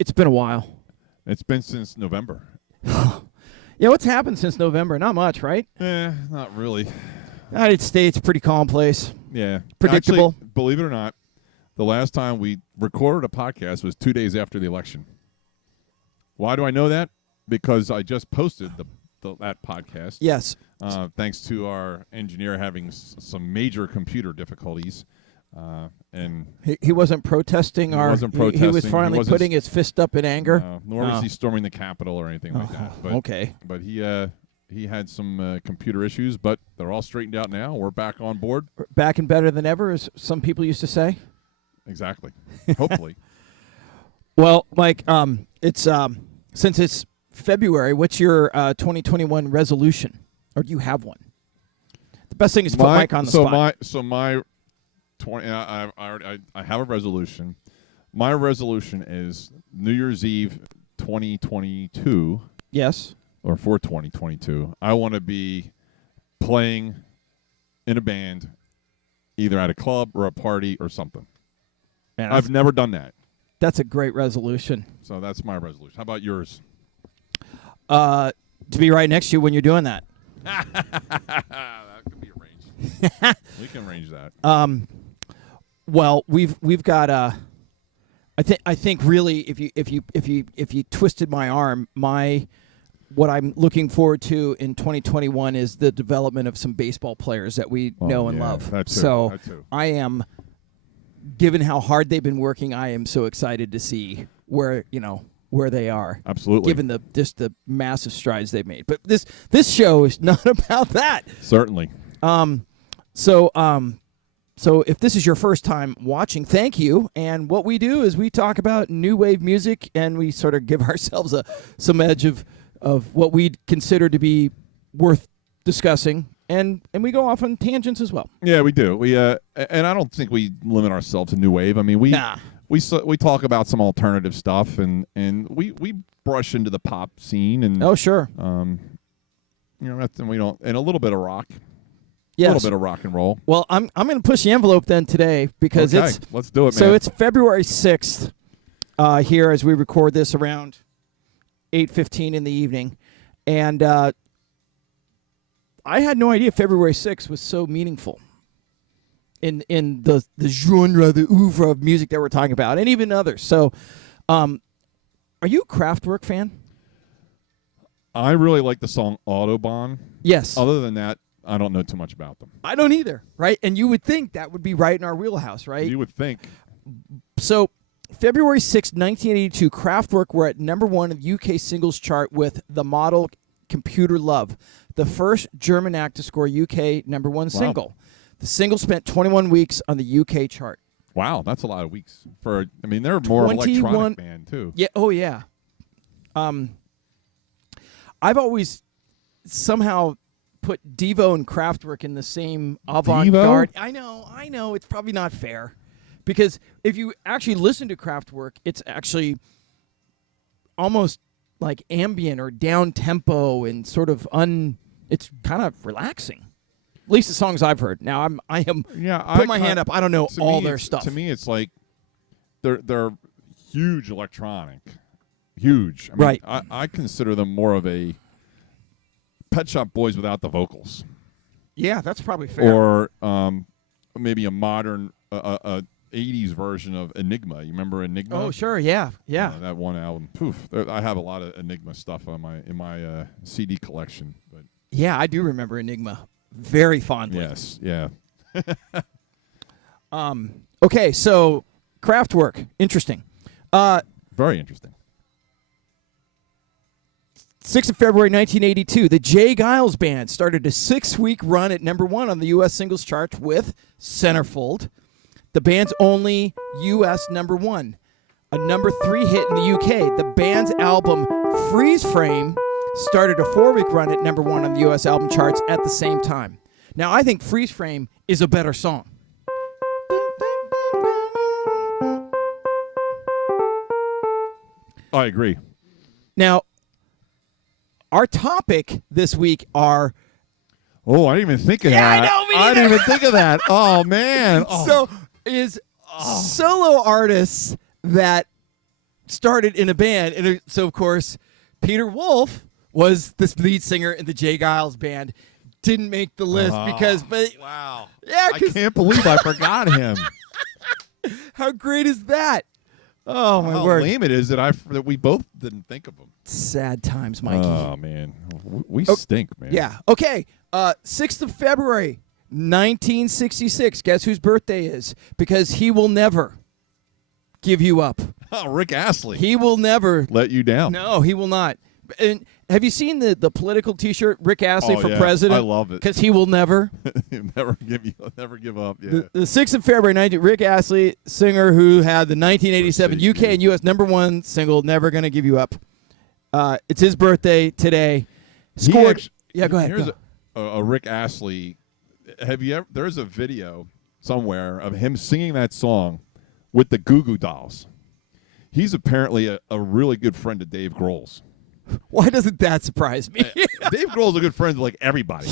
It's been a while. It's been since November. Yeah, what's happened since November? Not much, right? Not really. United States, pretty commonplace. Yeah. Predictable. Actually, believe it or not, the last time we recorded a podcast was 2 days after the election. Why do I know that? Because I just posted that podcast. Yes. Thanks to our engineer having some major computer difficulties. And he wasn't protesting. He wasn't protesting. He was finally putting his fist up in anger. Nor was he storming the Capitol or anything like that. But, okay. But he had some computer issues, but they're all straightened out now. We're back on board. Back and better than ever, as some people used to say. Exactly. Hopefully. Well, Mike, it's since it's February, what's your 2021 resolution? Or do you have one? The best thing is to put Mike on the spot. I have a resolution. My resolution is New Year's Eve 2022. Yes. Or for 2022. I want to be playing in a band, either at a club or a party or something. Man, I've never done that. That's a great resolution. So that's my resolution. How about yours? To be right next to you when you're doing that. That can be arranged. We can arrange that. Well, we've got I think really if you twisted my arm, what I'm looking forward to in 2021 is the development of some baseball players that we know and love. That too, so that too. I am, given how hard they've been working, I am so excited to see where they are. Absolutely. Given the massive strides they've made. But this show is not about that. Certainly. So if this is your first time watching, thank you. And what we do is we talk about new wave music, and we sort of give ourselves some edge of what we'd consider to be worth discussing, and we go off on tangents as well. Yeah, we do. And I don't think we limit ourselves to new wave. I mean, we talk about some alternative stuff, and we brush into the pop scene, and oh sure, and we don't, and a little bit of rock. Yes. A little bit of rock and roll. Well, I'm going to push the envelope then today because let's do it, man. So it's February 6th here as we record this around 8:15 in the evening, and I had no idea February 6th was so meaningful in the genre, the oeuvre of music that we're talking about, and even others. So, are you a Kraftwerk fan? I really like the song Autobahn. Yes. Other than that, I don't know too much about them. I don't either, right? And you would think that would be right in our wheelhouse, right? You would think. So, February 6, 1982, Kraftwerk were at #1 of the UK singles chart with The Model Computer Love, the first German act to score UK #1 single. The single spent 21 weeks on the UK chart. Wow, that's a lot of weeks. They're more electronic band, too. Yeah, oh, yeah. I've always somehow put Devo and Kraftwerk in the same avant-garde. I know, it's probably not fair. Because if you actually listen to Kraftwerk, it's actually almost like ambient or down-tempo and sort of it's kind of relaxing. At least the songs I've heard. Now, put my hand up. I don't know all their stuff. To me, it's like they're huge electronic. Huge. I mean, right. I consider them more of a Pet Shop Boys without the vocals. Yeah, that's probably fair. Or maybe a modern 80s version of Enigma. You remember Enigma? Oh, sure, yeah. That one album. Poof. I have a lot of Enigma stuff in my CD collection. But yeah, I do remember Enigma very fondly. Yes, yeah. Okay, so Kraftwerk, interesting. Very interesting. 6th of February 1982, the Jay Giles Band started a 6-week run at #1 on the U.S. singles chart with Centerfold, the band's only U.S. #1, a #3 hit in the U.K. The band's album Freeze Frame started a 4-week run at #1 on the U.S. album charts at the same time. Now, I think Freeze Frame is a better song. I agree. Now, our topic this week are... Oh, I didn't even think of that. I know, me neither. I didn't even think of that. Oh, man. Oh. So, is solo artists that started in a band, and so of course Peter Wolf was the lead singer in the Jay Giles band. Didn't make the list because, but wow, yeah, I can't believe I forgot him. How great is that? Oh my word! How lame it is that we both didn't think of him. Sad times, Mikey. Oh man, we stink, man. Yeah. Okay. 6th of February, 1966. Guess whose birthday is? Because he will never give you up. Oh, Rick Astley. He will never let you down. No, he will not. And have you seen the political T-shirt, Rick Astley for president? I love it. Because he will never. never give up. Yeah. The 6th of February, Rick Astley, singer who had the 1987 UK and US #1 single, "Never Gonna Give You Up." It's his birthday today. Scored. Go ahead. Here's a Rick Astley. Have you ever? There's a video somewhere of him singing that song with the Goo Goo Dolls. He's apparently a really good friend of Dave Grohl's. Why doesn't that surprise me? Dave Grohl's a good friend to like everybody.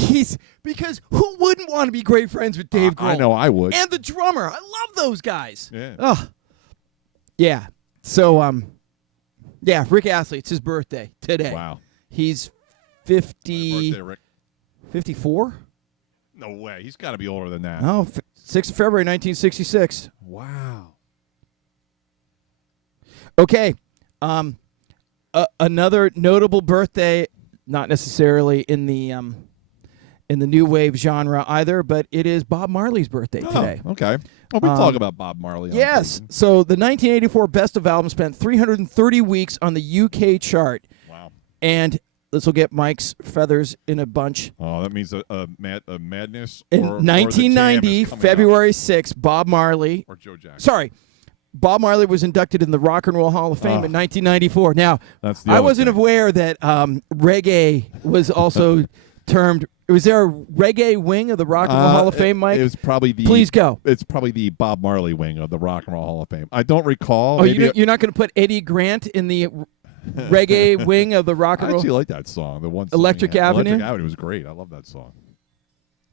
Because who wouldn't want to be great friends with Dave Grohl? I know I would. And the drummer. I love those guys. Yeah. Oh. Yeah. So Rick Astley, it's his birthday today. Wow. He's 50 Happy birthday, Rick. 54? No way. He's got to be older than that. No, 6th of February 1966. Wow. Okay. Another notable birthday, not necessarily in the new wave genre either, but it is Bob Marley's birthday today. Okay. Well, we talk about Bob Marley. Yes. So the 1984 Best of Album spent 330 weeks on the UK chart. Wow. And this will get Mike's feathers in a bunch. Oh, that means a madness. In or 1990, February 6th, Bob Marley. Or Joe Jackson. Sorry. Bob Marley was inducted in the Rock and Roll Hall of Fame in 1994. Now, I wasn't aware that reggae was also termed. Was there a reggae wing of the Rock and Roll Hall of Fame, Mike? It was probably the. Please go. It's probably the Bob Marley wing of the Rock and Roll Hall of Fame. I don't recall. Oh, you're not going to put Eddie Grant in the reggae wing of the Rock and Roll? I actually like that song. The one. Electric Avenue. Electric Avenue was great. I love that song.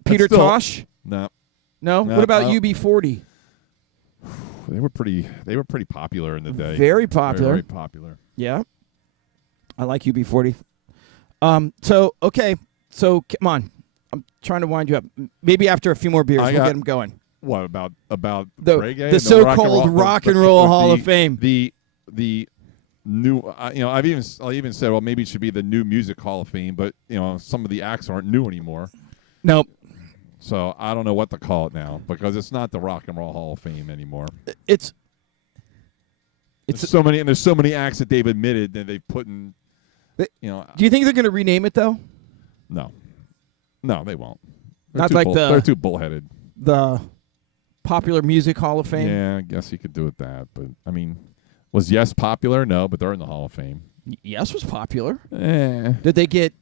Peter Tosh. No. No. What about UB40? They were pretty popular in the day. Very popular. Very popular. Yeah. I like UB40. So come on. I'm trying to wind you up. Maybe after a few more beers, we'll get them going. What about reggae? The so-called Rock and Roll Hall of Fame. The new, I've even said, well, maybe it should be the New Music Hall of Fame, but some of the acts aren't new anymore. Nope. So I don't know what to call it now because it's not the Rock and Roll Hall of Fame anymore. There's so many acts that they've admitted that they've put in. Do you think they're going to rename it though? No, they won't. They're too bullheaded. The Popular Music Hall of Fame. Yeah, I guess you could do it that, but I mean, was Yes popular? No, but they're in the Hall of Fame. Yes was popular. Did they get?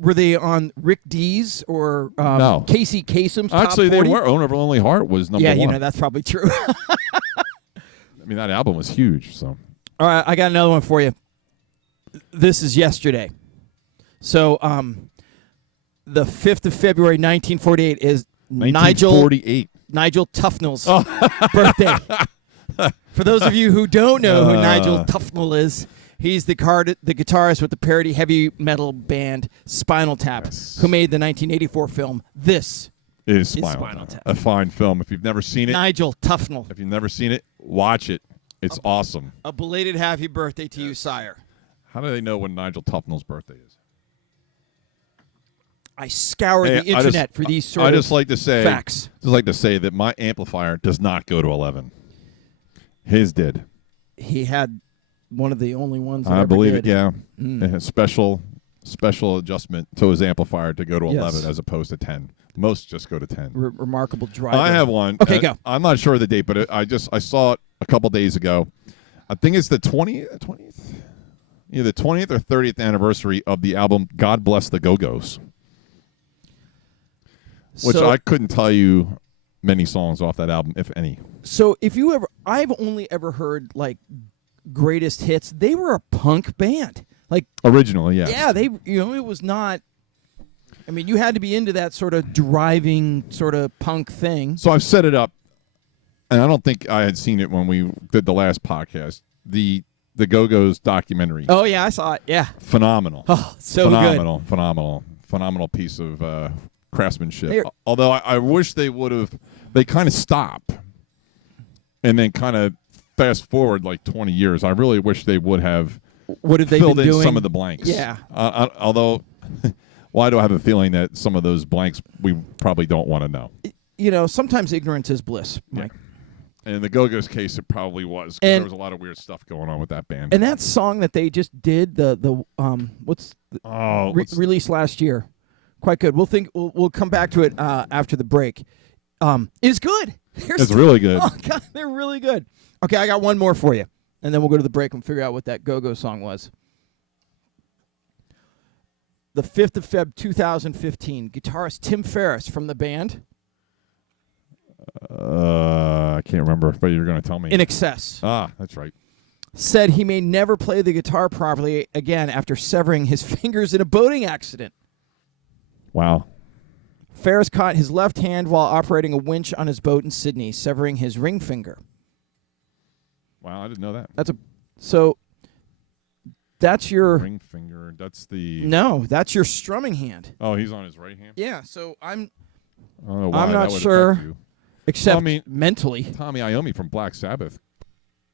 Were they on Rick Dees or no. Casey Kasem's top 40? Actually, they were. Owner of a Lonely Heart was number one. Yeah, that's probably true. I mean, that album was huge. So, all right, I got another one for you. This is yesterday. So, the 5th of February, 1948 is 1948. Nigel Tufnell's birthday. For those of you who don't know who Nigel Tufnell is, he's the guitarist with the parody heavy metal band Spinal Tap, who made the 1984 film This Is Spinal Tap. A fine film. If you've never seen it, Nigel Tufnell. If you've never seen it, watch it. It's awesome. A belated happy birthday to you, sire. How do they know when Nigel Tufnell's birthday is? I scoured the internet for these sort of facts. Just like to say that my amplifier does not go to 11. His did. He had one of the only ones that I believe did. it, yeah. It has special adjustment to his amplifier to go to 11 as opposed to 10. Most just go to 10. Remarkable driver. I have one. Okay, go. I'm not sure of the date, but I saw it a couple days ago. I think it's the 20th? Either the 20th or 30th anniversary of the album God Bless the Go-Go's. Which I couldn't tell you many songs off that album, if any. So I've only ever heard like greatest hits. They were a punk band. Like originally, yeah. Yeah, it was not. I mean, you had to be into that sort of driving sort of punk thing. So I've set it up, and I don't think I had seen it when we did the last podcast. The the Go-Go's documentary. Oh yeah, I saw it. Yeah. Phenomenal. Oh, so phenomenal, phenomenal piece of craftsmanship. Although I wish they would have. They kind of stop, and then kind of fast forward like 20 years. I really wish they would have. What have they filled been in doing? some of the blanks? Yeah. Although, why do I have a feeling that some of those blanks we probably don't want to know? You know, sometimes ignorance is bliss, Mike. Yeah. And in the Go-Go's case, it probably was, because there was a lot of weird stuff going on with that band. And that song that they just did, released last year, quite good. We'll come back to it after the break. Is good. It's really good. Oh God, they're really good. Okay, I got one more for you, and then we'll go to the break and figure out what that Go-Go song was. The 5th of Feb, 2015, guitarist Tim Ferriss from the band. I can't remember, but you're going to tell me. In Excess. Ah, that's right. Said he may never play the guitar properly again after severing his fingers in a boating accident. Wow. Ferris caught his left hand while operating a winch on his boat in Sydney, severing his ring finger. Wow, I didn't know that. That's your ring finger. That's your strumming hand. Oh, he's on his right hand? Yeah, so I'm not sure. Except mentally. Tommy Iommi from Black Sabbath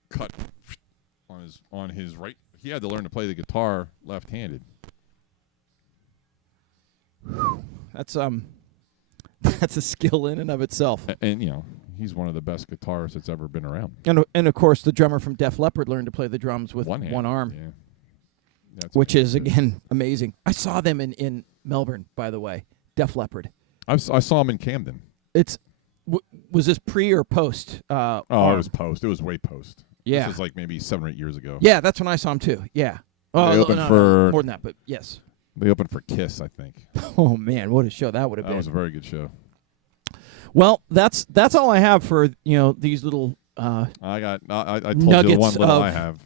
cut on his right. He had to learn to play the guitar left-handed. That's a skill in and of itself. And you know, he's one of the best guitarists that's ever been around. And of course, the drummer from Def Leppard learned to play the drums with one arm, which is again amazing. I saw them in Melbourne, by the way. Def Leppard. I saw him in Camden. Was this pre or post? It was post. It was way post. Yeah, this was like maybe 7 or 8 years ago. Yeah, that's when I saw him too. Yeah. They opened for more than that, but yes. They opened for Kiss, I think. Oh man, what a show that would have been! That was a very good show. Well, that's all I have for these little. I told nuggets you the one little I have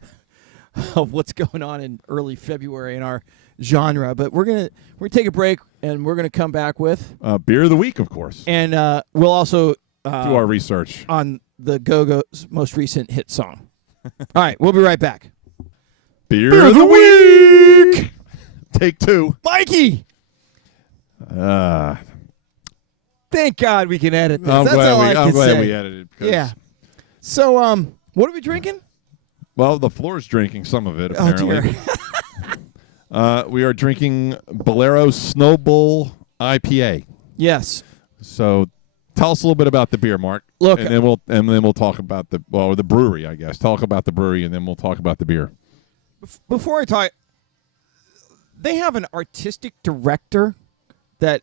of what's going on in early February in our genre, but we're gonna take a break and we're gonna come back with beer of the week, of course, and we'll also do our research on the Go-Go's most recent hit song. All right, we'll be right back. Beer of the week. Take 2, Mikey. Thank God we can edit this. I'm glad we edited. Yeah. So, what are we drinking? Well, the floor's drinking some of it, apparently. Oh, we are drinking Bolero Snowball IPA. Yes. So, tell us a little bit about the beer, Mark. Look, and then we'll talk about the brewery, I guess. Talk about the brewery, and then we'll talk about the beer. Before I talk, they have an artistic director that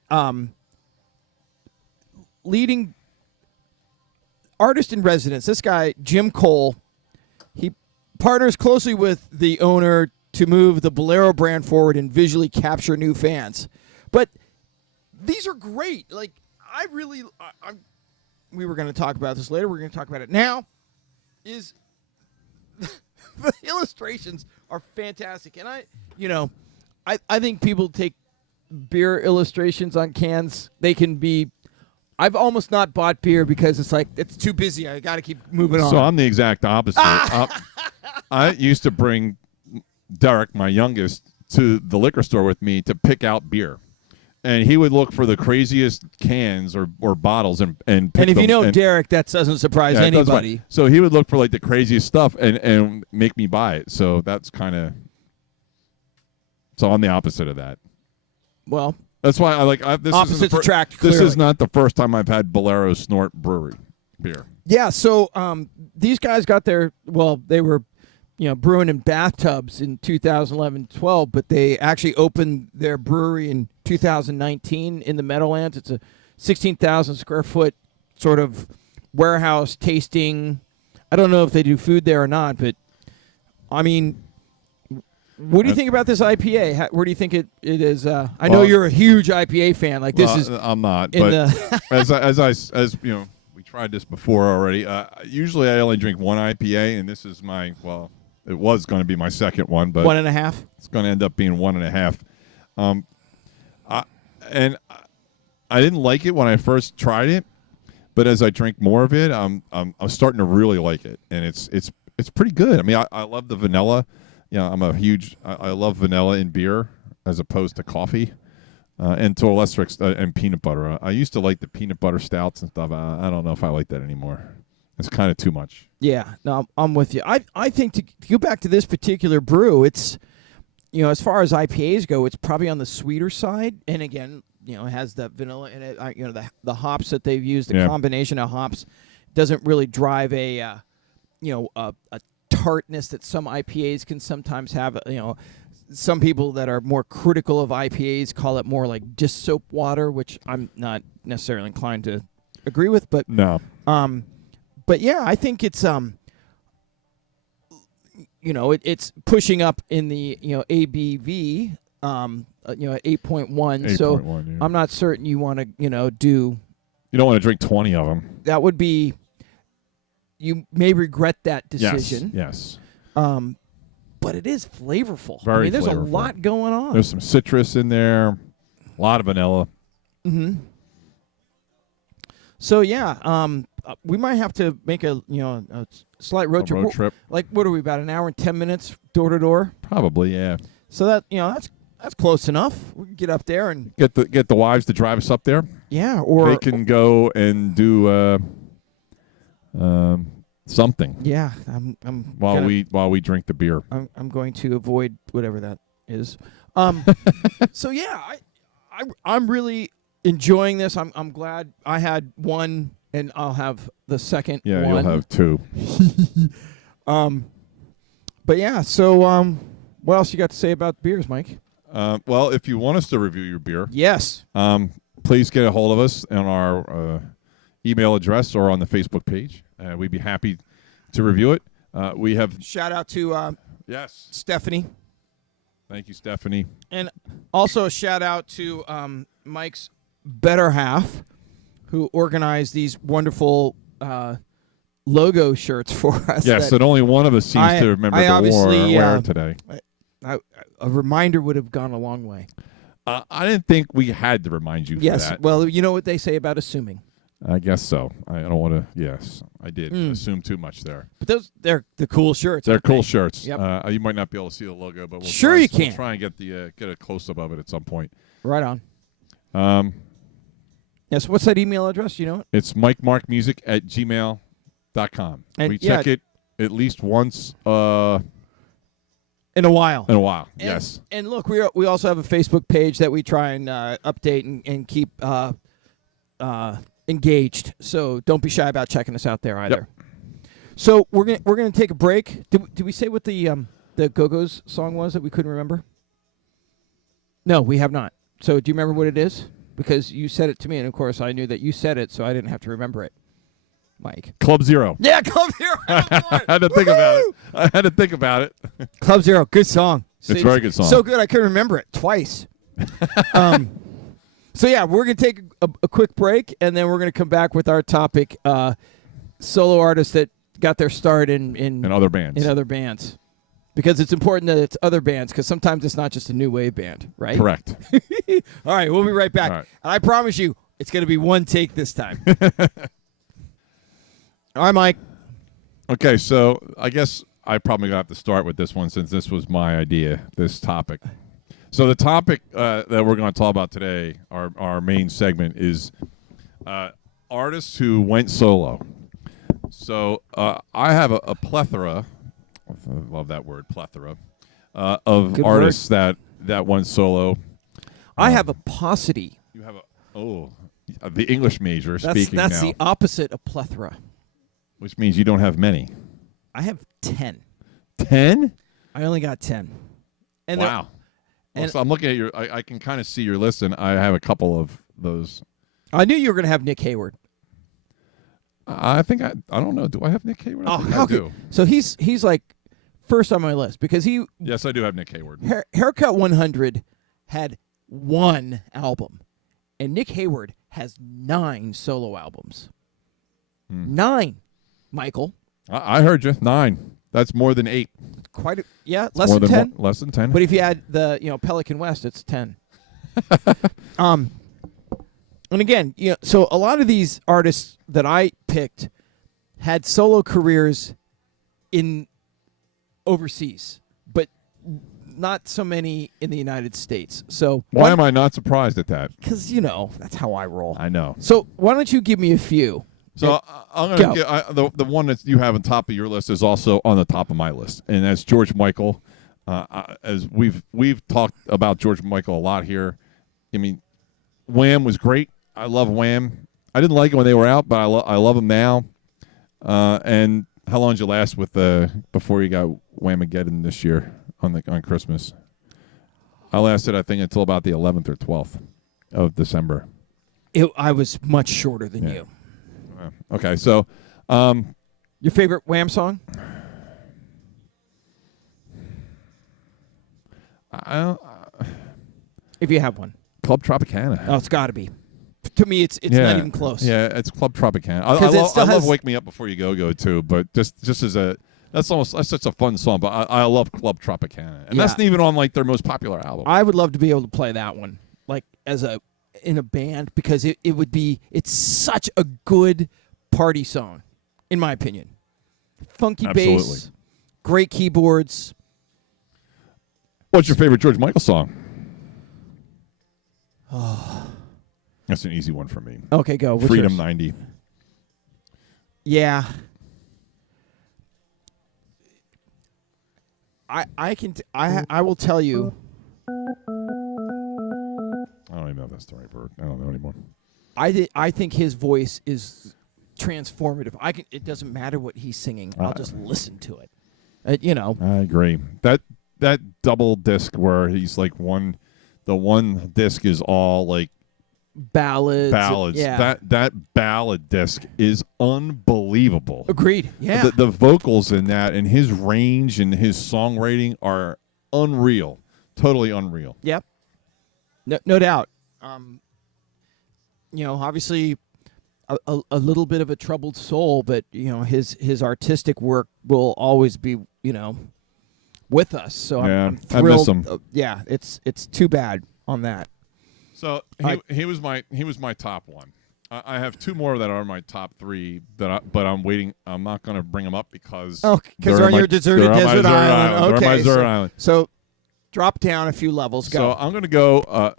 leading artist in residence. This guy, Jim Cole, he partners closely with the owner to move the Bolero brand forward and visually capture new fans. But these are great. Like, we were going to talk about this later. We're going to talk about it now. The illustrations are fantastic. And I think people take beer illustrations on cans. They can be. I've almost not bought beer because it's like it's too busy. I got to keep moving on. So I'm the exact opposite. I used to bring Derek, my youngest, to the liquor store with me to pick out beer, and he would look for the craziest cans or bottles and pick them. And if you know Derek, that doesn't surprise anybody. So he would look for like the craziest stuff and make me buy it. So that's kind of. So I'm the opposite of that. Well, that's why I like this. Opposites attract. This is not the first time I've had Bolero Snort Brewery beer. Yeah. So these guys got their they were, brewing in bathtubs in 2011-12, but they actually opened their brewery in 2019 in the Meadowlands. It's a 16,000 square foot sort of warehouse tasting. I don't know if they do food there or not, but I mean. What do you think about this IPA? Where do you think it is? I know you're a huge IPA fan. Like this is. I'm not, but as you know, we tried this before already. Usually, I only drink one IPA, and this is it was going to be my second one, but 1.5. It's going to end up being 1.5. I didn't like it when I first tried it, but as I drink more of it, I'm starting to really like it, and it's pretty good. I mean, I love the vanilla. I'm a huge. I love vanilla in beer as opposed to coffee, and to a lesser extent, and peanut butter. I used to like the peanut butter stouts and stuff. I don't know if I like that anymore. It's kind of too much. Yeah, no, I'm with you. I think to go back to this particular brew, it's, as far as IPAs go, it's probably on the sweeter side. And again, it has that vanilla in it. The hops that they've used, the combination of hops, doesn't really drive a tartness that some IPAs can sometimes have. Some people that are more critical of IPAs call it more like just soap water, which I'm not necessarily inclined to agree with. But no. But yeah, I think it's it's pushing up in the ABV at 8.1. So yeah. I'm not certain you want to do. You don't want to drink 20 of them. That would be. You may regret that decision. Yes. But it is flavorful. Very there's flavorful. a lot going on. There's some citrus in there, a lot of vanilla. Mm-hmm. So yeah, we might have to make a slight road trip. Like, what are we, about an hour and 10 minutes door to door? Probably, yeah. So that that's close enough. We can get up there and get the wives to drive us up there. Yeah, or they can go and do something. Yeah, while we drink the beer. I'm going to avoid whatever that is. So yeah, I'm really enjoying this. I'm glad I had one, and I'll have the second one. Yeah, you'll have two. But yeah, so what else you got to say about beers, Mike? Well, if you want us to review your beer, yes, please get a hold of us on our email address or on the Facebook page. We'd be happy to review it. We have shout out to yes, Stephanie. Thank you, Stephanie. And also a shout out to Mike's better half, who organized these wonderful logo shirts for us. Yes, that only one of us seems to remember to wear today. A reminder would have gone a long way. I didn't think we had to remind you for that. Yes, well, you know what they say about assuming. I guess so. I don't want to. Yes, I did assume too much there. But they're the cool shirts. They're cool shirts. Yep. You might not be able to see the logo, but you can. We'll try and get a close up of it at some point. Right on. Yes. What's that email address? You know it? It's MikeMarkMusic@gmail.com. And we check it at least once. In a while. Yes. And look, we also have a Facebook page that we try and update and keep engaged. So don't be shy about checking us out there either. Yep. So we're gonna take a break. Did we say what the Go-Go's song was that we couldn't remember? No, we have not. So do you remember what it is? Because you said it to me, and of course I knew that you said it, so I didn't have to remember it. Mike. Club Zero. Yeah, Club Zero. I had to think about it. Club Zero, good song. It's a very good song. So good I couldn't remember it twice. So yeah, we're going to take a quick break, and then we're going to come back with our topic, solo artists that got their start in other bands. In other bands. Because it's important that it's other bands, because sometimes it's not just a new wave band, right? Correct. All right, we'll be right back. Right. And I promise you, it's going to be one take this time. All right, Mike. Okay, so I guess I probably going to have to start with this one since this was my idea, this topic. So the topic that we're going to talk about today, our main segment, is artists who went solo. So I have a plethora, I love that word, plethora, of Good artists that went solo. I have a paucity. You have the English major speaking now. That's the opposite of plethora. Which means you don't have many. I have 10. 10? I only got 10. And wow. Well, so I'm looking at I can kind of see your list, and I have a couple of those. I knew you were going to have Nick Hayward. I think I don't know. Do I have Nick Hayward? I do. So he's like first on my list because he. Yes, I do have Nick Hayward. Haircut 100 had one album, and Nick Hayward has 9 solo albums. 9, Michael. I heard you. 9. That's more than 8. Less than 10. Less than 10. But if you add the Pelican West, it's 10. And again, so a lot of these artists that I picked had solo careers in overseas, but not so many in the United States. So why am I not surprised at that? Because that's how I roll. I know. So why don't you give me a few? So I'm going to get the one that you have on top of your list is also on the top of my list, and that's George Michael. As we've talked about George Michael a lot here. I mean, Wham was great. I love Wham. I didn't like it when they were out, but I love them now. And how long did you last with before you got Whamageddon this year on Christmas? I lasted, I think, until about the 11th or 12th of December. I was much shorter than you. Okay, so your favorite Wham song? If you have one. Club Tropicana. Oh, it's got to be. To me, it's not even close. Yeah, it's Club Tropicana. I love Wake Me Up Before You Go too, but just as that's such a fun song. But I love Club Tropicana, and that's not even on like their most popular album. I would love to be able to play that one like in a band because it's such a good party song, in my opinion. Funky bass, great keyboards. What's your favorite George Michael song? Oh. That's an easy one for me. Okay, go. What's Freedom yours? 90. Yeah. I will tell you. I don't even know if that's the right word. I don't know anymore. I think his voice is transformative. It doesn't matter what he's singing. I'll just listen to it. I agree. That double disc where he's like the one disc is all like ballads. Yeah. That ballad disc is unbelievable. Agreed. Yeah. The vocals in that and his range and his songwriting are unreal. Totally unreal. Yep. No doubt. Obviously a little bit of a troubled soul, but his artistic work will always be, with us. So I'm thrilled. I miss him. It's too bad on that. So he was my top one. I have two more that are my top three but I'm waiting. I'm not going to bring them up because they're on your deserted desert island. Okay, desert island. So drop down a few levels. Go. So I'm going to go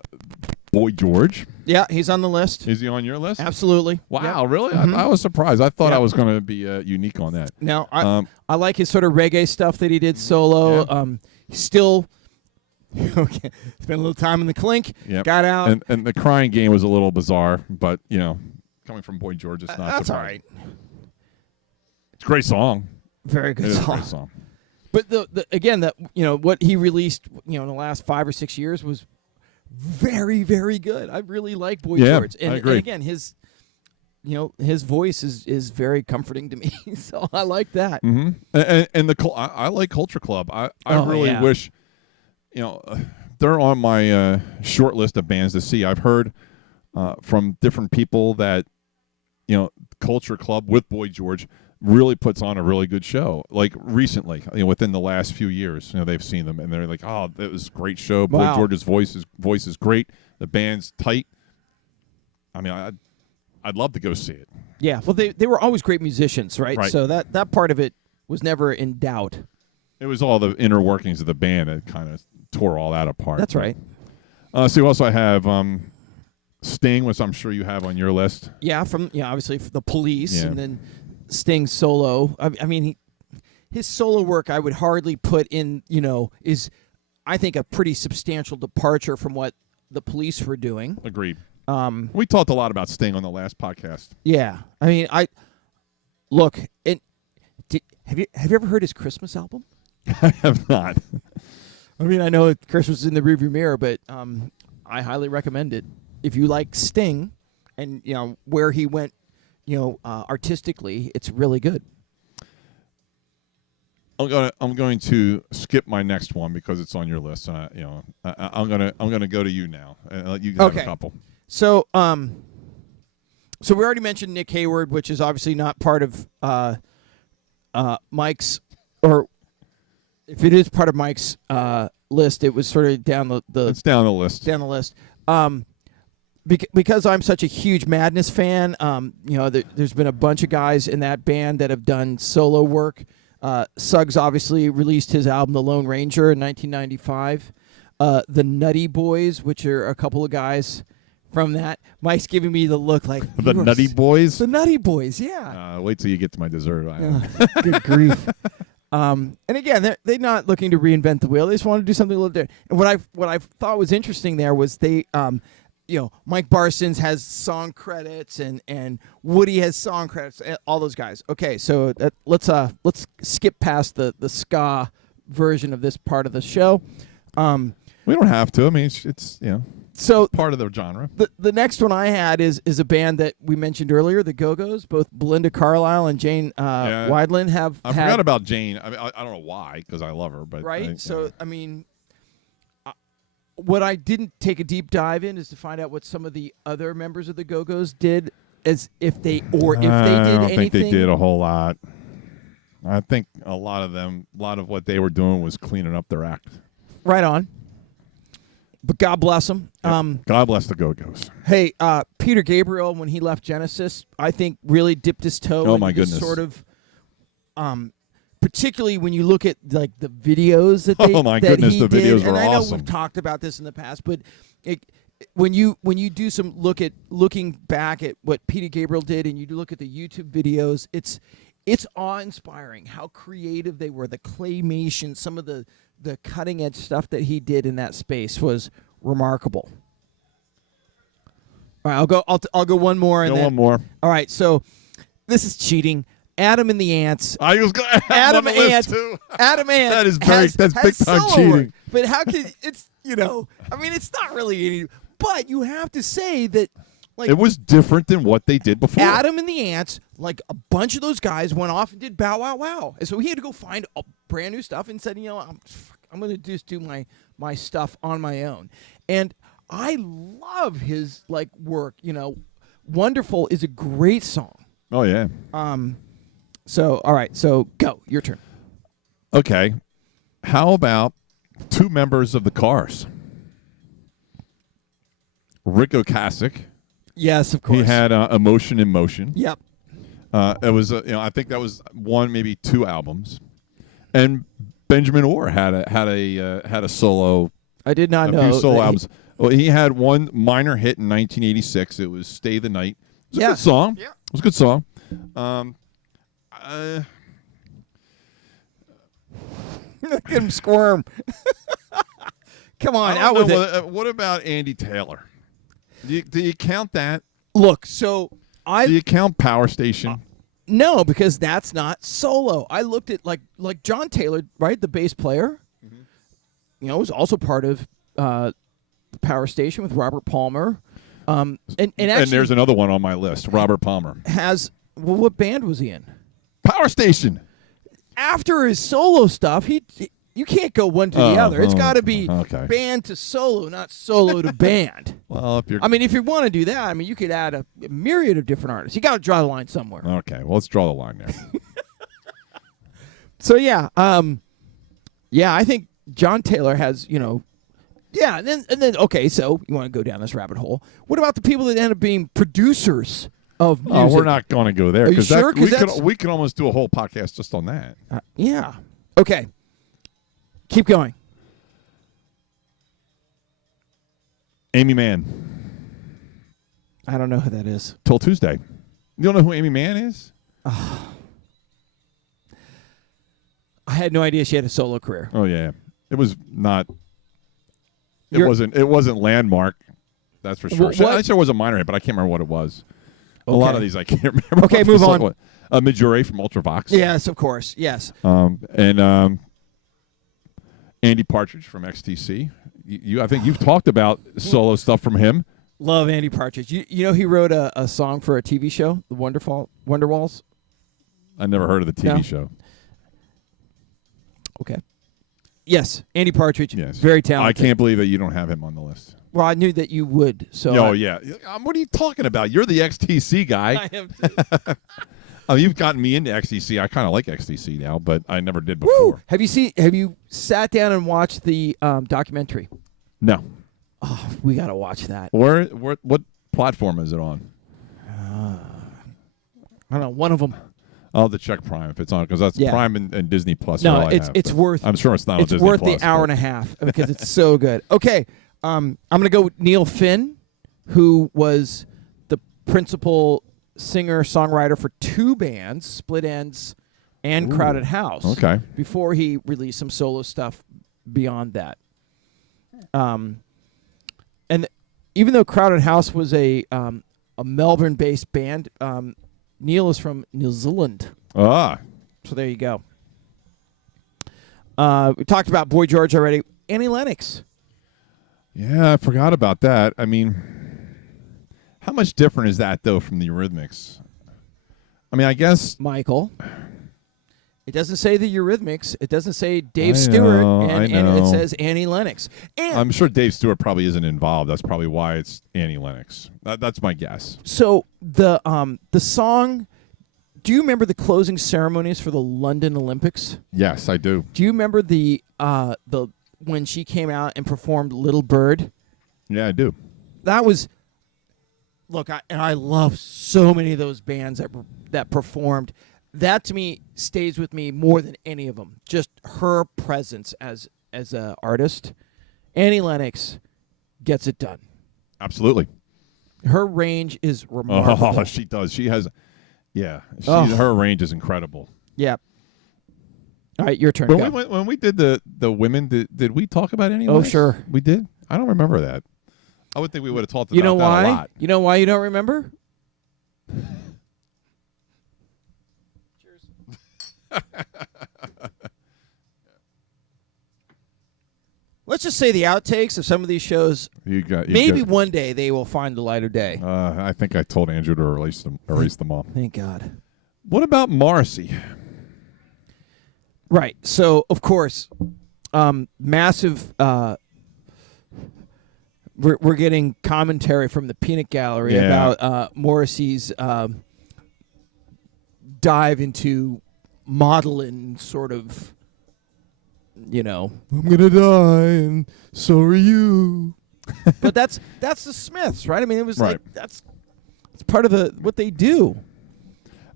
Boy George. Yeah, he's on the list. Is he on your list? Absolutely. Wow, yep. Really? Mm-hmm. I was surprised. I thought I was going to be unique on that. Now, I like his sort of reggae stuff that he did solo. Yeah. Still, spent a little time in the clink. Yep. Got out. And the crying game was a little bizarre, but, coming from Boy George, it's not that's surprising. all right. It's a great song. Very good song. It is a great song. But again, what he released, in the last 5 or 6 years was very, very good. I really like Boy George. I agree. And again, his voice is very comforting to me. So I like that. Mm-hmm. And I like Culture Club. I really wish, they're on my short list of bands to see. I've heard from different people that, Culture Club with Boy George really puts on a really good show. Like recently, within the last few years, they've seen them and they're like, "Oh, that was a great show." Boy George's voice is great. The band's tight. I mean, I'd love to go see it. Yeah, well, they were always great musicians, right? So that part of it was never in doubt. It was all the inner workings of the band that kind of tore all that apart. That's right. So also I have Sting, which I'm sure you have on your list. Yeah, obviously the Police, and then Sting solo. I mean, his solo work I would hardly put in. Is I think a pretty substantial departure from what the Police were doing. Agreed. We talked a lot about Sting on the last podcast. Yeah, I mean, have you ever heard his Christmas album? I have not. I mean, I know Christmas is in the rearview mirror, but I highly recommend it. If you like Sting, and where he went, artistically, it's really good. I'm going to skip my next one because it's on your list. I'm gonna go to you now. You can have a couple. So we already mentioned Nick Hayward, which is obviously not part of Mike's, or if it is part of Mike's list, it was sort of down the. It's down the list. Down the list. Because I'm such a huge Madness fan, there's been a bunch of guys in that band that have done solo work. Suggs obviously released his album The Lone Ranger in 1995. The Nutty Boys, which are a couple of guys from that. Mike's giving me the look like The Nutty Boys? The Nutty Boys, yeah. Wait till you get to my dessert. Good grief. And again, they're not looking to reinvent the wheel. They just want to do something a little different. And what I thought was interesting there was they, Mike Barsons has song credits and Woody has song credits. All those guys. Okay, so let's skip past the ska version of this part of the show. We don't have to. I mean, it's so part of the genre. The next one I had is a band that we mentioned earlier, the Go-Go's. Both Belinda Carlisle and Jane Wideland have. I forgot about Jane. I mean, I don't know why, because I love her, but right. What I didn't take a deep dive in is to find out what some of the other members of the Go-Go's did, as if they did anything. I don't think they did a whole lot. I think a lot of what they were doing was cleaning up their act. Right on. But God bless them. God bless the Go-Go's. Hey, Peter Gabriel, when he left Genesis, I think really dipped his toe. Oh my goodness! Sort of, particularly when you look at like the videos that they. Oh my goodness, the videos were awesome. And I know we've talked about this in the past, but when you do some looking back at what Peter Gabriel did, and you look at the YouTube videos, it's awe-inspiring how creative they were. The claymation, some of the cutting edge stuff that he did in that space was remarkable. All right, I'll go one more. One more. All right, so this is cheating. Adam and the Ants. I was going to Adam Ant. Adam Ant. That's big time cheating. Work. But how can it's it's not really any. But you have to say that. Like, it was different than what they did before. Adam and the Ants, like a bunch of those guys went off and did Bow Wow Wow. And so he had to go find brand new stuff and said, I'm going to just do my stuff on my own. And I love his work. Wonderful is a great song. Oh, yeah. So, all right. So, go. Your turn. Okay. How about two members of the Cars? Rick Ocasek. Yes, of course. He had Emotion in Motion. Yep. It was I think that was one, maybe two albums, and Benjamin Orr had a solo. I did not know. A few solo albums. Well, he had one minor hit in 1986. It was "Stay the Night." It was a good song. Yeah. It was a good song. Look at him squirm. Come on, out with it. What about Andy Taylor? Do you count that? Look, so do you count Power Station? No, because that's not solo. I looked at like John Taylor, right, the bass player. Mm-hmm. Was also part of the Power Station with Robert Palmer. And there's another one on my list. Robert Palmer what band was he in? Power Station. After his solo stuff, you can't go one to the other. It's got to be band to solo, not solo to band. Well, if you want to do that, you could add a myriad of different artists. You got to draw the line somewhere. Okay, well, let's draw the line there. So I think John Taylor has, and then okay, so you want to go down this rabbit hole. What about the people that end up being producers of music? Oh, we're not going to go there. Are you sure? We could almost do a whole podcast just on that. Yeah. Okay. Keep going. Amy Mann. I don't know who that is. Till Tuesday. You don't know who Amy Mann is? I had no idea she had a solo career. Oh yeah. It was not. It wasn't landmark. That's for sure. I sure was a minor hit, but I can't remember what it was. Okay. A lot of these I can't remember. Okay, move on. Midjourney from Ultravox. Yes, of course. Yes. And Andy Partridge from XTC. I think you've talked about solo stuff from him. Love Andy Partridge. He wrote a song for a TV show, The Wonderwalls. I never heard of the TV show. Okay. Yes, Andy Partridge. Yes. Very talented. I can't believe that you don't have him on the list. Well, I knew that you would. So. Oh yeah. What are you talking about? You're the XTC guy. I am too. You've gotten me into XTC. I kind of like XTC now, but I never did before. Woo! Have you sat down and watched the documentary? No. Oh, we got to watch that. What platform is it on? I don't know. One of them. I'll have to check Prime if it's on because that's Prime and Disney Plus. No, it's worth. I'm sure it's not. It's on Disney worth Plus, the hour and a half because it's so good. Okay, I'm gonna go with Neil Finn, who was the principal singer-songwriter for 2 bands, Split Enz and Crowded House. Okay. Before he released some solo stuff beyond that. And even though Crowded House was a Melbourne-based band, Neil is from New Zealand. Ah. So there you go. We talked about Boy George already. Annie Lennox. Yeah, I forgot about that. I mean, how much different is that, though, from the Eurythmics? I mean, I guess... Michael. It doesn't say the Eurythmics. It doesn't say Dave Stewart. And it says Annie Lennox. And I'm sure Dave Stewart probably isn't involved. That's probably why it's Annie Lennox. That's my guess. So the song... Do you remember the closing ceremonies for the London Olympics? Yes, I do. Do you remember the when she came out and performed Little Bird? Yeah, I do. That was... Look, I love so many of those bands that performed. That to me stays with me more than any of them. Just her presence as an artist. Annie Lennox gets it done. Absolutely. Her range is remarkable. Oh, she does. She has, her range is incredible. Yeah. All right, your turn. When we did the women, did we talk about Annie Lennox? Oh, sure. We did? I don't remember that. I would think we would have talked about that a lot. You know why you don't remember? Cheers. Let's just say the outtakes of some of these shows, maybe one day they will find the light of day. I think I told Andrew to erase them all. Thank God. What about Morrissey? Right. So, of course, massive... We're getting commentary from the Peanut Gallery about Morrissey's dive into modeling, sort of, I'm gonna die and so are you. But that's the Smiths, right? I mean, it was like it's part of what they do.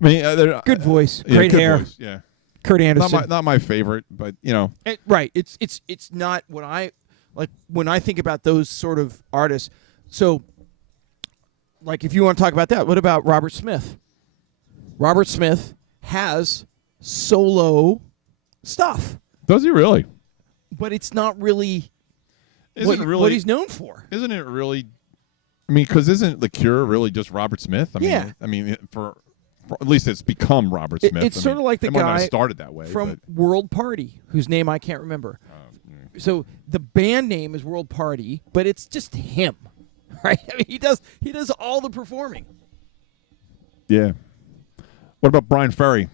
I mean, good voice, great hair. Voice, yeah, Kurt Anderson. Not my favorite, but right. It's not what I. Like, when I think about those sort of artists, so, like, if you want to talk about that, what about Robert Smith? Robert Smith has solo stuff. Does he really? But it's not really what he's known for. Isn't it really? I mean, because isn't The Cure really just Robert Smith? I mean, for at least it's become Robert Smith. It's sort of like the guy guy started that way from World Party, whose name I can't remember. So the band name is World Party, but it's just him, right? I mean, he does all the performing. Yeah. What about Brian Ferry?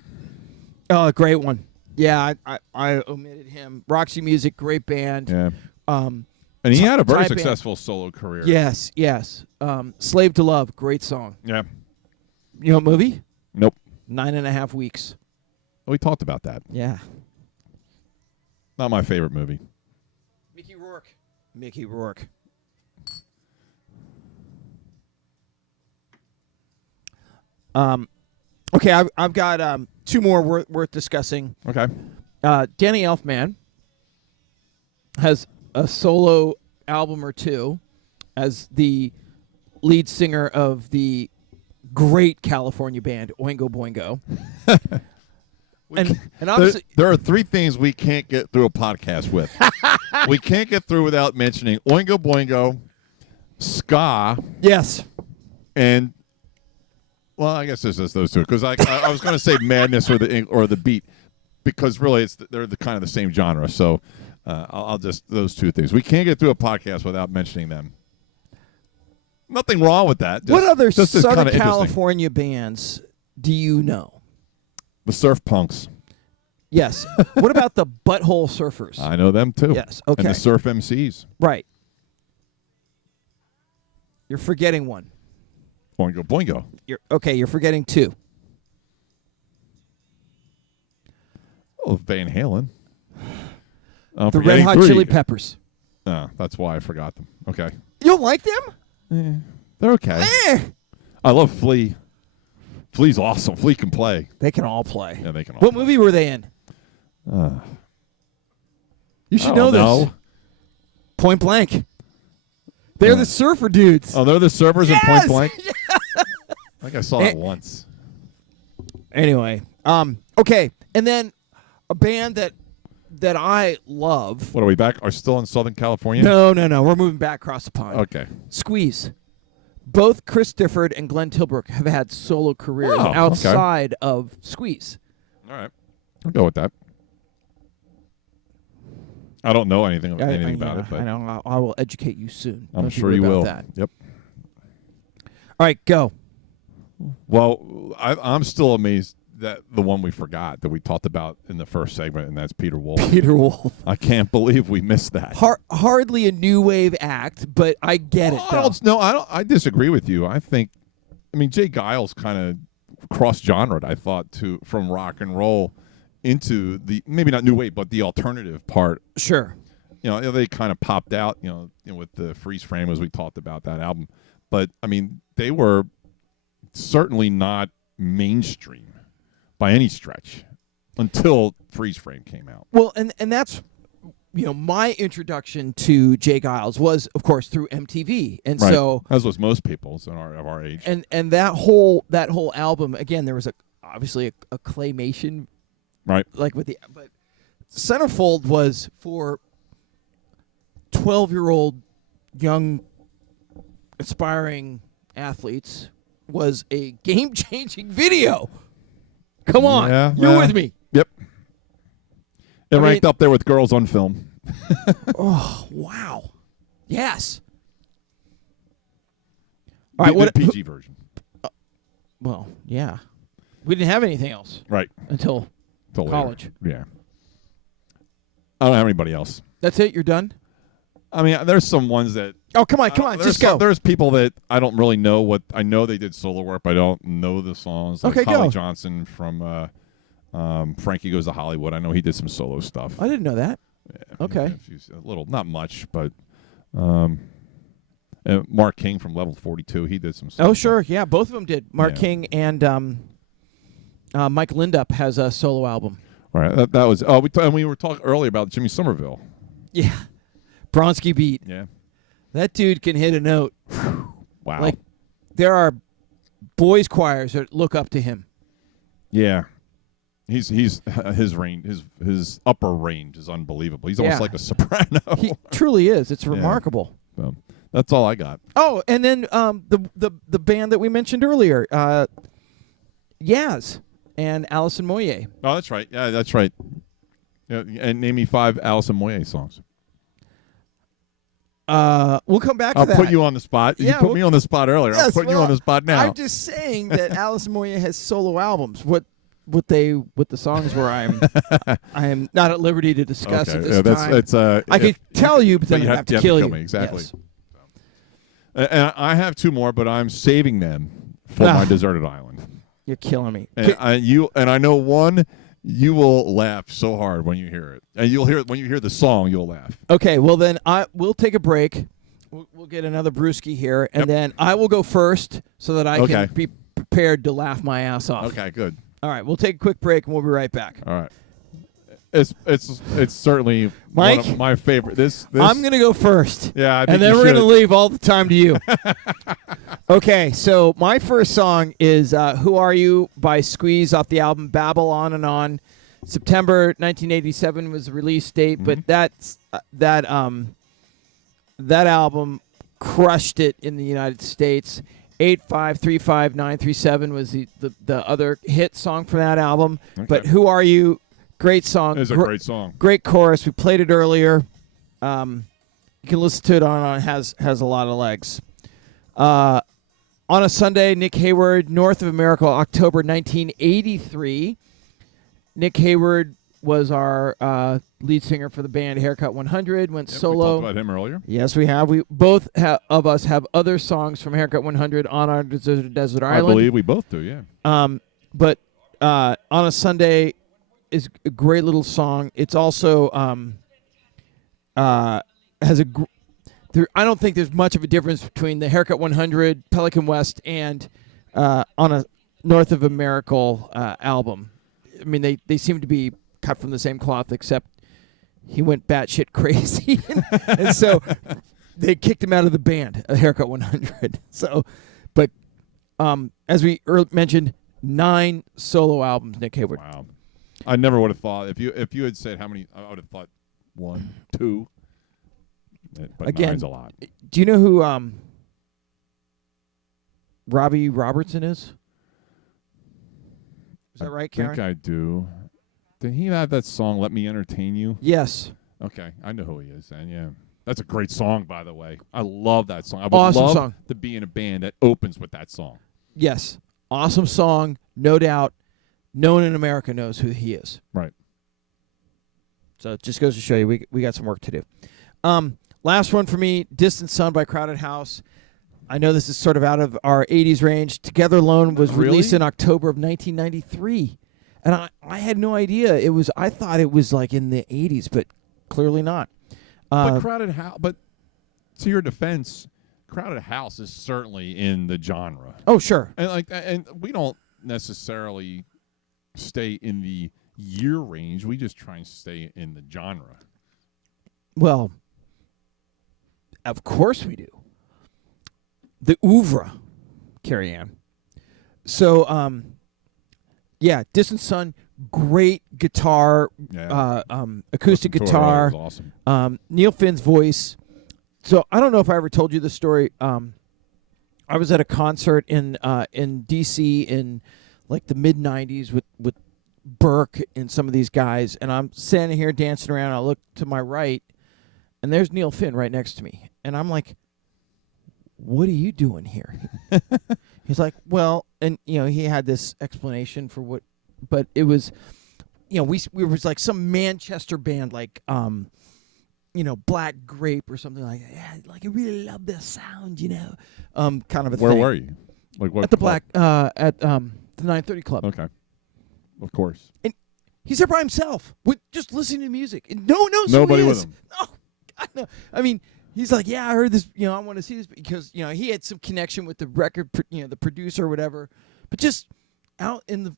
Oh, great one. Yeah, I omitted him. Roxy Music, great band. Yeah. And he had a very successful solo career. Yes. Slave to Love, great song. Yeah. You know what movie? Nope. 9.5 Weeks. Oh, we talked about that. Yeah. Not my favorite movie. Mickey Rourke. Okay, I've got 2 more worth discussing. Okay. Danny Elfman has a solo album or 2 as the lead singer of the great California band Oingo Boingo. And obviously, there are 3 things we can't get through a podcast with. We can't get through without mentioning Oingo Boingo, ska. Yes. And, well, I guess it's just those 2. Because I was going to say Madness or the Beat, because really they're kind of the same genre. So I'll just those 2 things. We can't get through a podcast without mentioning them. Nothing wrong with that. What other Southern California bands do you know? The Surf Punks. Yes. What about the Butthole Surfers? I know them too. Yes. Okay. And the Surf MCs. Right. You're forgetting one. Boingo Boingo. You're forgetting 2. Oh, Van Halen. The Red Hot 3. Chili Peppers. Oh, that's why I forgot them. Okay. You don't like them? They're okay. I love Flea. Flea's awesome. Flea can play. They can all play. Yeah, they can all What play. movie were they in? You should I know don't this. know. Point Blank. They're the surfer dudes. Oh, they're the servers in Point Blank? Yes! I think I saw that once. Anyway, okay, and then a band that I love. What are we back? Are still in Southern California? No. We're moving back across the pond. Okay. Squeeze. Both Chris Difford and Glenn Tilbrook have had solo careers Oh, okay. outside of Squeeze. All right. I'll go with that. I don't know anything about it, but I know. I will educate you soon. I'm Don't sure worry you about will. that. Yep. All right, go. Well, I'm still amazed that the one we forgot that we talked about in the first segment, and that's Peter Wolf. Peter Wolf. I can't believe we missed that. Hardly a new wave act, but I get it. I disagree with you. I mean, Jay Giles kind of cross-genred, I thought, from rock and roll into the, maybe not new wave, but the alternative part. Sure. They kind of popped out, with the Freeze Frame, as we talked about that album. But, I mean, they were certainly not mainstream by any stretch until Freeze Frame came out. Well, and that's, my introduction to Jay Giles was, of course, through MTV. And right. so, as was most people's of our age. And that whole album, again, there was obviously a claymation. Right. But Centerfold was for 12-year-old young aspiring athletes, was a game-changing video. Come on. You're with me. Yep. It ranked up there with Girls on Film. Oh, wow. Yes. All right, what PG version? Well, yeah. We didn't have anything else. Right. Until college. Later. Yeah. I don't have anybody else. That's it? You're done? I mean, there's some ones that... Oh, come on. Just go. There's people that I don't really know what... I know they did solo work, but I don't know the songs. Like Holly Johnson from Frankie Goes to Hollywood. I know he did some solo stuff. I didn't know that. Yeah, okay. A little, not much, but... Mark King from Level 42, he did some stuff. Oh, sure. Yeah, both of them did. Mark King and Mike Lindup has a solo album. All right. That was... and we were talking earlier about Jimmy Somerville. Yeah. Bronski Beat. Yeah. That dude can hit a note. Wow. Like, there are boys' choirs that look up to him. Yeah. He's his range, his upper range is unbelievable. He's almost like a soprano. He truly is. It's remarkable. So, that's all I got. Oh, and then the band that we mentioned earlier, Yaz and Alison Moyet. Oh, that's right. Yeah, that's right. Yeah, and name me 5 Alison Moyet songs. We'll come back to that. I'll put you on the spot. Yeah, you put me on the spot earlier. Yes, I'm putting you on the spot now. I'm just saying that Alison Moyet has solo albums. What the songs were, I am not at liberty to discuss at this time. I could tell you, but then I'd have to kill you. Me, exactly. Yes. And I have 2 more, but I'm saving them for my deserted island. You're killing me. And I know one. You will laugh so hard when you hear it, and you'll hear it when you hear the song. You'll laugh. Okay, well then we'll take a break. We'll get another brewski here, and then I will go first so that I can be prepared to laugh my ass off. Okay, good. All right, we'll take a quick break, and we'll be right back. All right. It's certainly Mike, one of my favorite. This I'm gonna go first. Yeah, I think and then we're gonna leave all the time to you. Okay, so my first song is "Who Are You" by Squeeze off the album Babble On and On. September 1987 was the release date, but that album crushed it in the United States. 8535937 was the other hit song from that album. Okay. But "Who Are You"? Great song. It's a great song. Great chorus. We played it earlier. You can listen to it on. It has a lot of legs. On a Sunday, Nick Hayward, North of America, October 1983. Nick Hayward was our lead singer for the band Haircut 100. Went solo. We talked about him earlier. Yes, we have. We both of us have other songs from Haircut 100 on our desert island. I believe we both do. Yeah. But on a Sunday is a great little song. It's also has a. I don't think there's much of a difference between the Haircut 100, Pelican West, and on North of a Miracle album. I mean, they seem to be cut from the same cloth, except he went batshit crazy, and so they kicked him out of the band. A Haircut 100. So, but as we mentioned, 9 solo albums. Nick Hayward. Wow, I never would have thought if you had said how many, I would have thought 1, 2. But Again, 9's a lot. Do you know who Robbie Robertson is? Is that right, Karen? I think I do. Did he have that song, Let Me Entertain You? Yes. Okay, I know who he is then, yeah. That's a great song, by the way. I love that song. I would Awesome love song. to be in a band that opens with that song. Yes. Awesome song, no doubt. No one in America knows who he is. Right. So it just goes to show you we got some work to do. Last one for me, Distant Sun by Crowded House. I know this is sort of out of our 80s range. Together Alone was released in October of 1993. And I had no idea. I thought it was like in the 80s, but clearly not. But Crowded House, but to your defense, Crowded House is certainly in the genre. Oh, sure. And we don't necessarily stay in the year range. We just try and stay in the genre. Well, of course we do. The oeuvre, Carrie Ann. So, yeah, Distant Sun, great guitar, acoustic guitar. Awesome. Neil Finn's voice. So I don't know if I ever told you the story. I was at a concert in D.C. in like the mid '90s with Burke and some of these guys, and I'm standing here dancing around. I look to my right, and there's Neil Finn right next to me, and I'm like, what are you doing here? He's like, well, and he had this explanation for what, but it was, we was like some Manchester band, like Black Grape or something like that. Yeah, like I really love this sound, kind of a Where thing. were you? Like what? At the club? at the 930 Club. Okay, of course. And he's there by himself with just listening to music, and no one knows Nobody who he with is. him. No, God, no. I mean. He's like, yeah, I heard this. I want to see this because he had some connection with the record, the producer or whatever. But just out in the,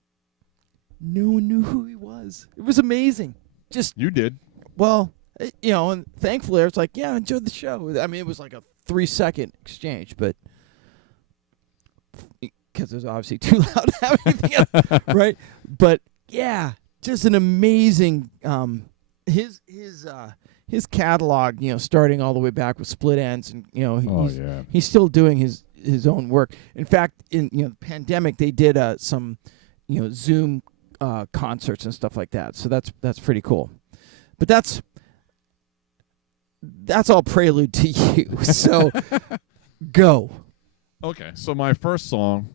no one knew who he was. It was amazing. Just You did. well, and thankfully I was like, yeah, I enjoyed the show. I mean, it was like a 3-second exchange, but because it was obviously too loud to have anything else, right? But yeah, just an amazing his catalog, starting all the way back with Split Ends, and he's still doing his own work. In fact, in the pandemic, they did some Zoom concerts and stuff like that. So that's pretty cool. But that's all prelude to you. So go. Okay, so my first song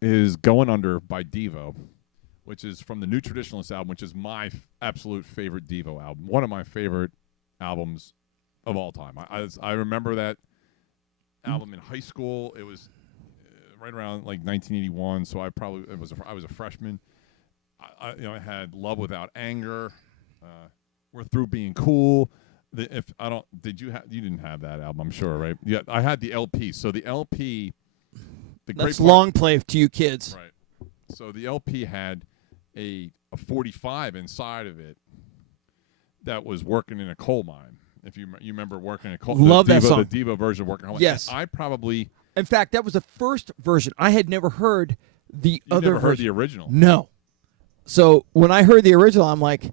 is "Going Under" by Devo, which is from the New Traditionalist album, which is my absolute favorite Devo album. One of my favorite albums of all time. I remember that album in high school. It was right around like 1981, so I was a freshman. I had Love Without Anger, We're Through Being Cool. You didn't have that album, I'm sure, right? Yeah, I had the LP. So the LP, that's long play to you kids, right? So the LP had a 45 inside of it that was working in a coal mine. If you remember working in a coal mine. Love that song. The Devo version of Working in a Coal Mine. Yes. I probably... In fact, that was the first version. I had never heard the other version. You never heard the original? No. So when I heard the original, I'm like,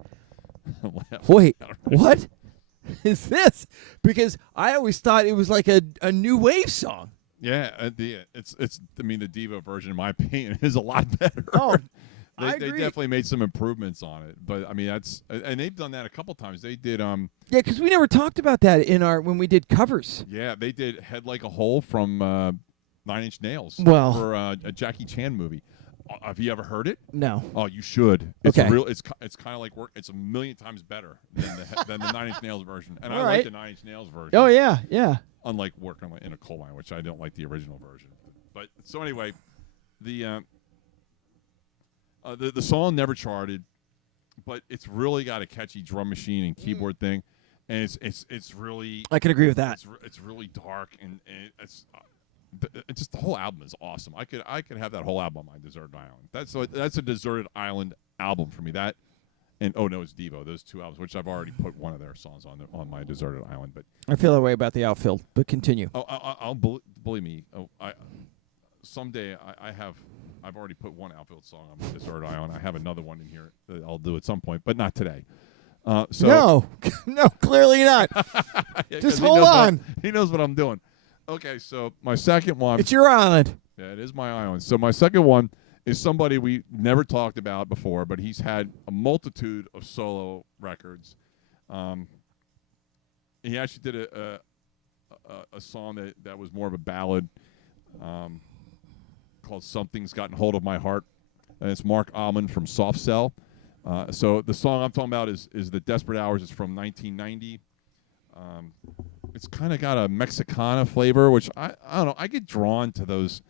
wait, what is this? Because I always thought it was like a new wave song. Yeah, the Devo version, in my opinion, is a lot better. Oh, They definitely made some improvements on it, but I mean and they've done that a couple times. They did yeah, because we never talked about that when we did covers. Yeah, they did Head Like a Hole from 9 Inch Nails. Well, for a Jackie Chan movie. Have you ever heard it? No. Oh, you should. It's okay. It's kind of like work. It's a million times better than the 9 Inch Nails version, and all I right. like the 9 Inch Nails version. Oh yeah. Unlike Working in a Coal Mine, which I don't like the original version. But so anyway, the song never charted, but it's really got a catchy drum machine and keyboard thing, and it's really. I can agree with that. It's really dark, and it's it's just the whole album is awesome. I could have that whole album on my Deserted Island. That's a Deserted Island album for me. That and Oh No It's Devo, those two albums, which I've already put one of their songs on my Deserted Island. But I feel that way about the outfield. But continue. Oh, believe me. Oh, someday I've already put one outfield song on my Deserted Island. I have another one in here that I'll do at some point, but not today. No, no, clearly not. Just hold on. He knows what I'm doing. Okay, so my second one. It's your island. Yeah, it is my island. So my second one is somebody we never talked about before, but he's had a multitude of solo records. He actually did a song that was more of a ballad called Something's Gotten Hold of My Heart. And it's Mark Almond from Soft Cell. So the song I'm talking about is The Desperate Hours. It's from 1990. It's kind of got a Mexicana flavor, which I don't know. I get drawn to those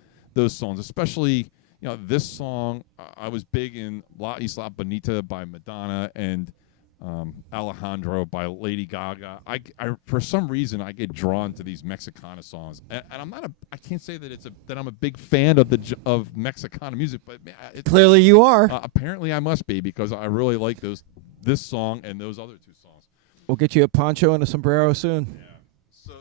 songs, especially this song. I was big in La Isla Bonita by Madonna and Alejandro by Lady Gaga. I for some reason I get drawn to these Mexicana songs, and I can't say that that I'm a big fan of Mexicana music, but clearly you are. Apparently I must be, because I really like this song and those other two songs. We'll get you a poncho and a sombrero soon. Yeah.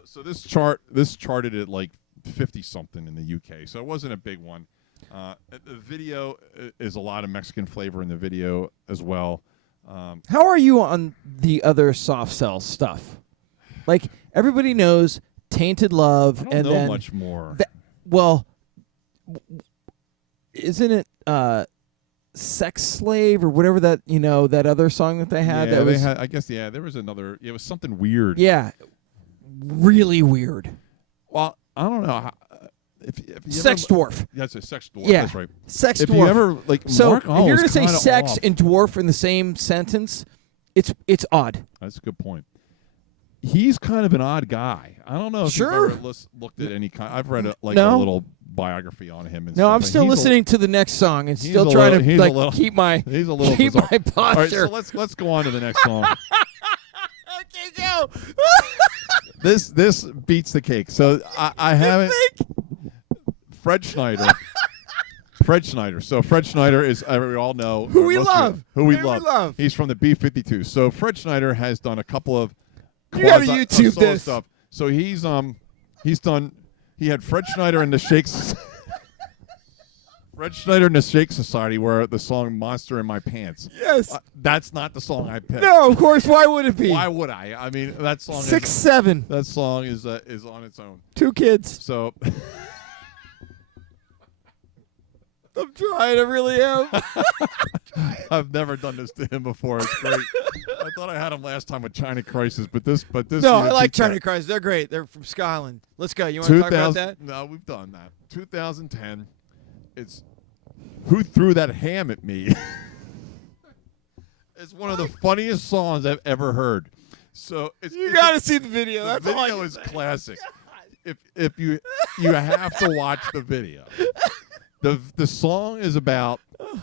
So this charted at like 50 something in the UK, so it wasn't a big one. The video is a lot of Mexican flavor in the video as well. How are you on the other Soft Cell stuff? Like, everybody knows Tainted Love. I don't know much more. Isn't it Sex Slave or whatever that other song that they had? Yeah, that I guess there was another. It was something weird. Yeah, really weird. Well, I don't know. If Sex Dwarf. That's a Sex Dwarf. Yeah, that's right. Sex if Dwarf. You ever so Mark if you're going to to say sex off. and dwarf in the same sentence, it's odd. That's a good point. He's kind of an odd guy. I don't know if you've ever looked at any kind. I've read a little biography on him. And no, stuff, I'm still listening to the next song and still trying to keep my posture. All right, so let's go on to the next song. Okay, go. This beats the cake. So I haven't. Fred Schneider. So Fred Schneider is, we all know. Who we love. He's from the B-52. So Fred Schneider has done a couple of you gotta YouTube this stuff. So he had Fred Schneider and the Shakes. Fred Schneider and the Shake Society, where the song "Monster in My Pants." Yes, that's not the song I picked. No, of course. Why would it be? Why would I? I mean, that song. 6'7". That song is on its own. 2 kids. So. I'm trying. I really am. I've never done this to him before. It's great. I thought I had him last time with China Crisis, but this. No, I like China Crisis. They're great. They're from Scotland. Let's go. You want to talk about that? No, we've done that. 2010. It's Who Threw That Ham at Me. It's one of the funniest songs I've ever heard. So you got to see the video. The video is classic. If you have to watch the video. The song is about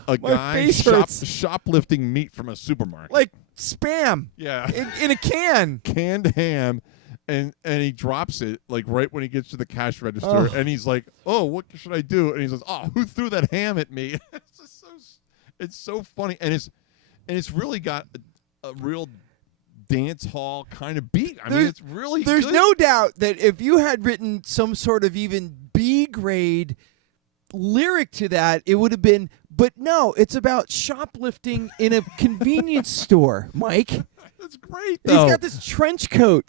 a guy shoplifting meat from a supermarket. Like Spam. Yeah. In a can. Canned ham. And he drops it like right when he gets to the cash register, and he's like, "Oh, what should I do?" And he says, "Oh, who threw that ham at me?" It's so funny, and it's really got a real dance hall kind of beat. I mean, it's really. There's good. no doubt that if you had written some sort of even B grade lyric to that, it would have been. But no, it's about shoplifting in a convenience store, Mike. That's great. Though. He's got this trench coat.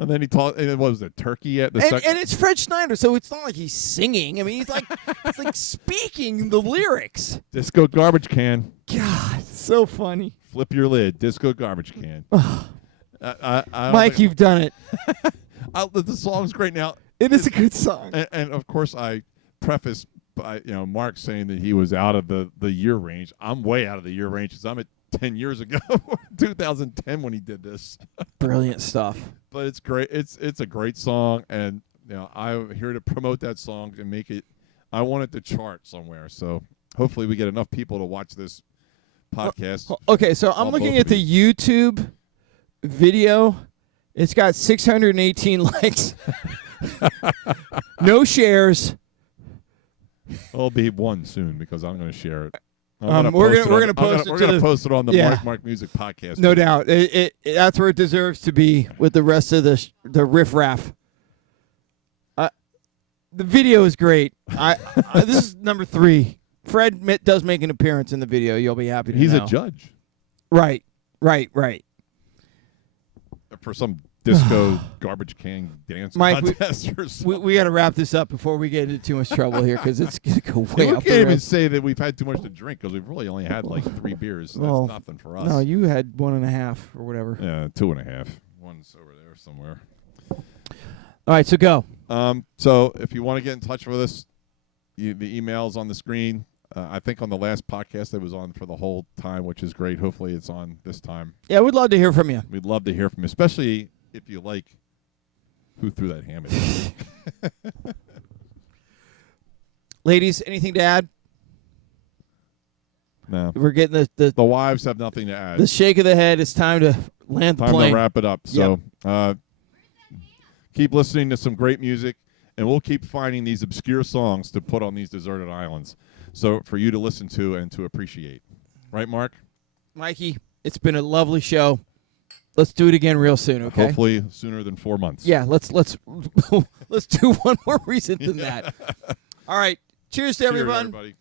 And then he talked. And what was it? Turkey at the and it's Fred Schneider, so it's not like he's singing. I mean, he's like speaking the lyrics. Disco garbage can. God, so funny. Flip your lid. Disco garbage can. Mike, you've done it. The song's great. Now it is a good song. And of course, I preface by Mark saying that he was out of the year range. I'm way out of the year range because I'm at 10 years ago, 2010 when he did this. Brilliant stuff. But it's great. It's a great song, and I'm here to promote that song and make it. I want it to chart somewhere. So hopefully we get enough people to watch this podcast. Okay, so I'm looking at the YouTube video. It's got 618 likes No shares. I'll be one soon because I'm going to share it. We're gonna post it. We're going to post it on the Mark Music podcast. No doubt. That's where it deserves to be with the rest of the riffraff. The video is great. This is number 3. Fred does make an appearance in the video. You'll be happy to know. He's a judge. Right. For some disco garbage can dance Mike, contest or something. we got to wrap this up before we get into too much trouble here because it's going to go way We off can't the even rails. say that we've had too much to drink because we've really only had like 3 beers. So Well, that's nothing for us. No, you had 1.5 or whatever. Yeah, 2.5. One's over there somewhere. All right, so go. So if you want to get in touch with us, the email's on the screen. I think on the last podcast it was on for the whole time, which is great. Hopefully it's on this time. Yeah, we'd love to hear from you. We'd love to hear from you, especially if you like who threw that ham at you. Ladies, anything to add? No. We're getting the wives have nothing to add. the shake of the head. It's time to land the Time plane. to wrap it up. So keep listening to some great music, and we'll keep finding these obscure songs to put on these deserted islands so for you to listen to and to appreciate. Right, Mark? Mikey, it's been a lovely show. Let's do it again real soon, okay? Hopefully sooner than 4 months. Yeah, let's let's do one more reason than that. All right. Cheers to everyone. Everybody.